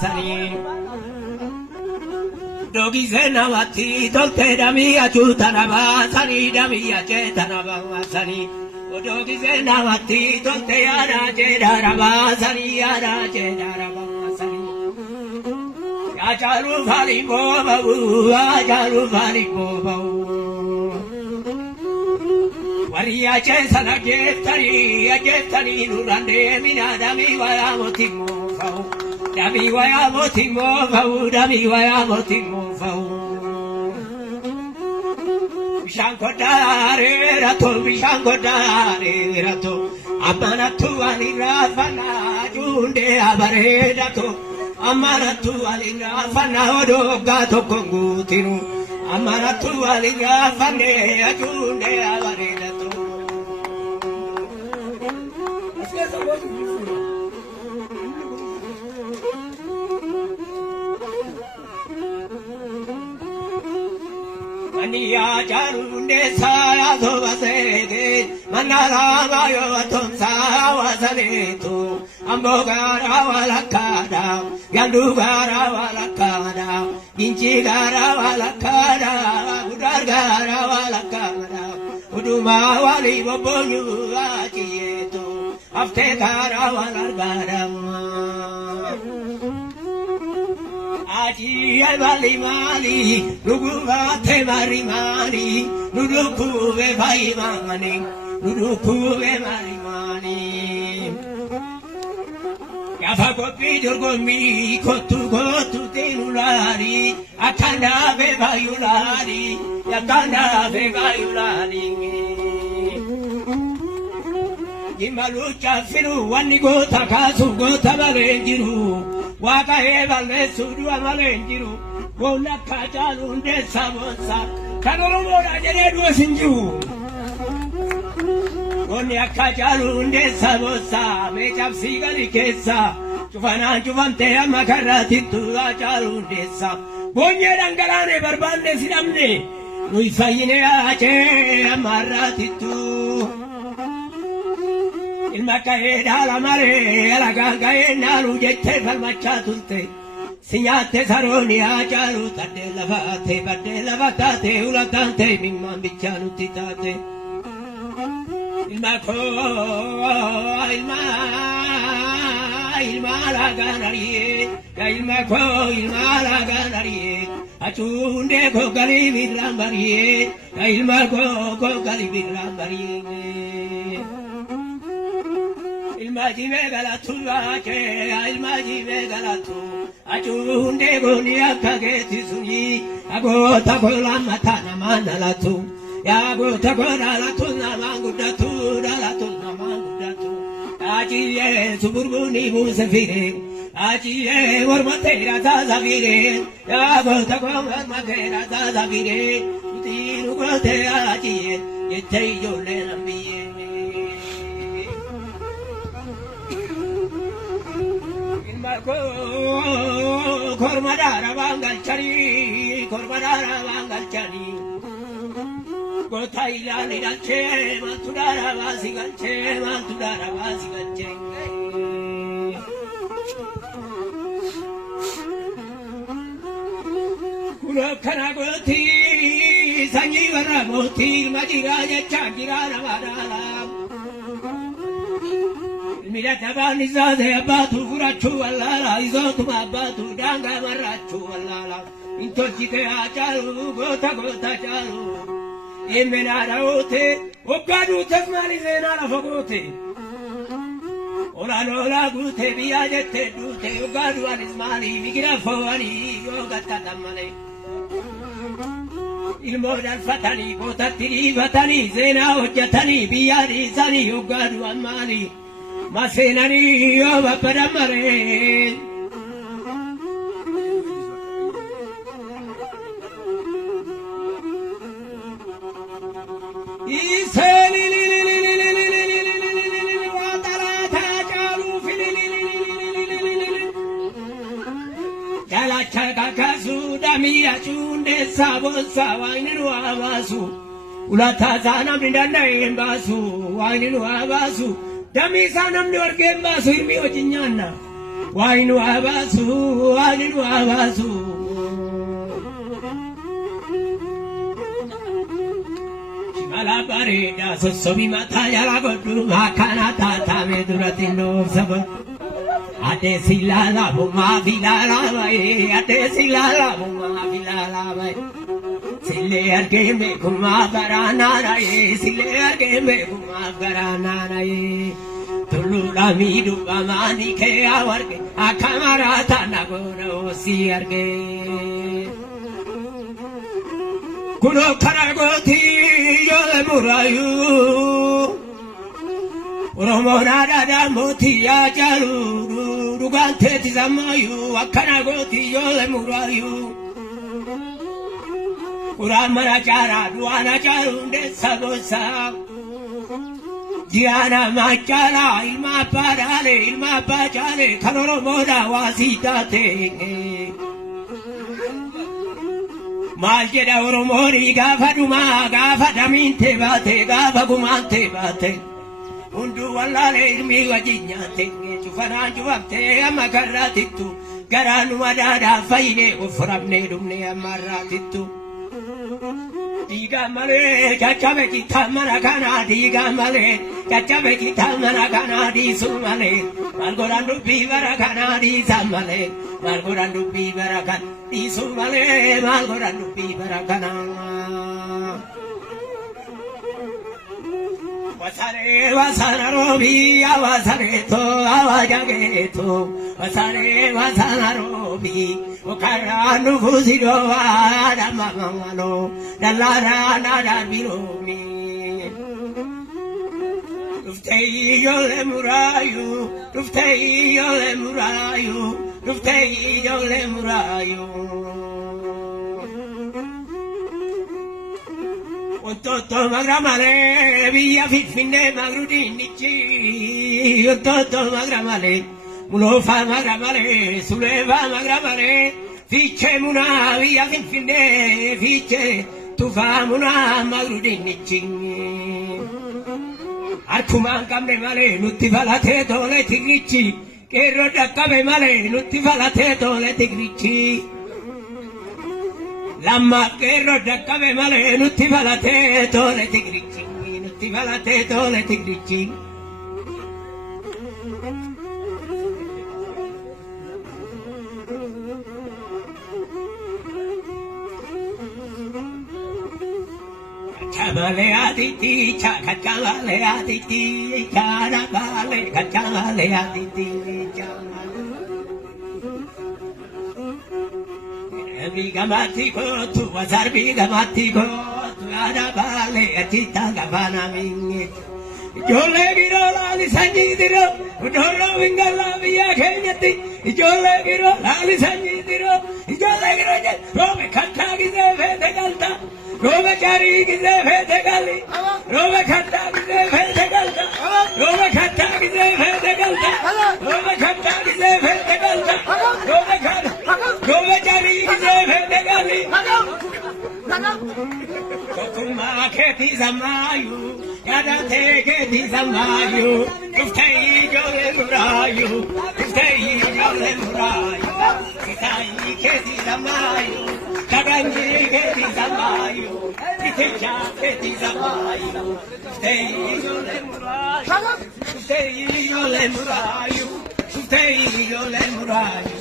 Sani Dogi Zenawati, Dolte Damia Chutanaba, Sani Damia Chetanaba, Sani Dogi Zenawati, Dolte Yara Chedaraba, Sani Yara Chedaraba, Sani Ajaru Fali Bobu, Ajaru Fali Bobu Waria Chesana Jeftani, Nurande, Minadami, Wayamotimo. Dami waya motimo fau, dami waya motimo fau. Bishankodare rato. Amanatu alirafana junde abare rato. Amanatu alirafana odo gato kongutiru. Amanatu alirafane junde abare rato. Mania jarunde saya sobasege manala mayo tomsa wasanetu ambogara walakada yandugara walakada inchigara walakada udargara walakada uduma wali bobonyu achietu aftekara walargara Aji bali mali, nuguva te mari mali, nudukuve vai mani, nudukuve mari mani. Kafa kopi jorgomi, kotu tenulari, akanda ve vayulari, yakanda ve vayulari. Gimalucha firu wani gota kasu gota balenjiru. Waka evale sudu amalenjiru, wona kajalu nde sabonsa, kanoro mora jere dua sinju. Wona kajalu nde sabonsa, mechap sigari kesa, cuvante amakarati tu ajalu nde sa. Bonye rangarane barbande sidamne, nui fayine ache amarati tu. Il macaeda la mare, la gangaena, l'ugette per macciatulte. Signate saroni a giaruta della vatate, ulatante, mi mambiccianutitate. Il malaganarie, il malaganarie, a ciunde cogali virlambarie, il mago cogali virlambarie. Il magime galatu ajunde goni akageti suni agota kola matana manalatu ya agota kola latu namangudatu dalatu namangudatu ajiye suburbuni musafire ajiye warmatera zazavire ya agota kola warmatera zazavire utiru kote ajiye yeteyo lenambiye Kormadara bangal chari, Gotaila ni dalche, Matudara basigalche. Kulokanagoti, Sanjivara moti, Majiraja chagira navarala. Mira tabani zade abatu furachu alala izotu abatu danga marachu alala intochi te achalu gota chalu emenara ote ogadu tasmani zenara fogote ola gute biajete dute ogadu anismani migira foani yogata damale il modal fatani botatiri fatani zena hojjatani biyari zani ogadu amani Masenani yoba paramare Iseli watara tajaru fili Jala chaka kasu damia chunde sabo sawainiru abasu Ulata zana mindanda embasu wainiru abasu Dami sanam ni warga basu ilmi ojinyana Wainu abasu, wainu abasu. Shimala bareda sosobi mataya la godu makana tata meduratino sabon. Ate silala buma bilala vai, ate silala buma bilala vai. Sile arge me kuma barana rai, sile arge me kuma barana rai. Tulula midu amani ke awarge akamara tanagoro si arge kuno karagoti yole murayu uromona dada moti ajaru rugante tizamayu akanagoti yole murayu uramara chara duana charunde sagosa Diana Machala, ilma parale, ilma pachale, kanoro moda wasitate. Maljeda oromori gafa duma, gafa daminte bate, gafa gumante bate. Undu wallale ilmi wajinyate, chufana chufte amakaratitu, garanu madada faine uframne dumne amaratitu. Diga male, cacabe kita manakana, diga male, cacabe kita manakana, di sumale, malgorandu bibarakana, di samale, malgorandu bibarakan, di sumale, malgorandu bibarakana. Wasare, wasana robi, awasare to, awajage to, wasare, wasana robi. Okaranu fusido ada mamano dalara nada biromi Ruftei yole murayu Ruftei yole murayu Ruftei yole murayu Otto magramale via fifine magrudinici Otto magramale Mulofa magramale, suleva magramale, fiche muna via finfine, fiche tufa muna magrudinici. Arkuman kamne male, nutti valate dole tigrici, che roda cabe male, nutti valate dole tigrici. Lamma che roda cabe male, nutti valate dole tigrici, nutti valate dole tigrici. Cacamale aditi, cacamale aditi, carabale, cacamale aditi, Bigamatico, tu wasar bigamatico, tu arabale, atita gavana mingi. Jole giro lali sanjidiro, udoro vingala via kenyati. Jole giro lali sanjidiro, jole giro je, rome kanta gize vete galta. Rome chari gize vete gali, Rome kanta gize vete galta, Rome kanta gize vete galta, Rome kanta gize vete galta, Rome chari gize vete gali. Kokuma keti zamayu, yada te keti zamayu, tuftei jole murayu, tuftei jole murayu, kitai keti zamayu, kaganji keti zamayu, kitecha keti zamayu, tuftei jole murayu, tuftei jole murayu, tuftei jole murayu.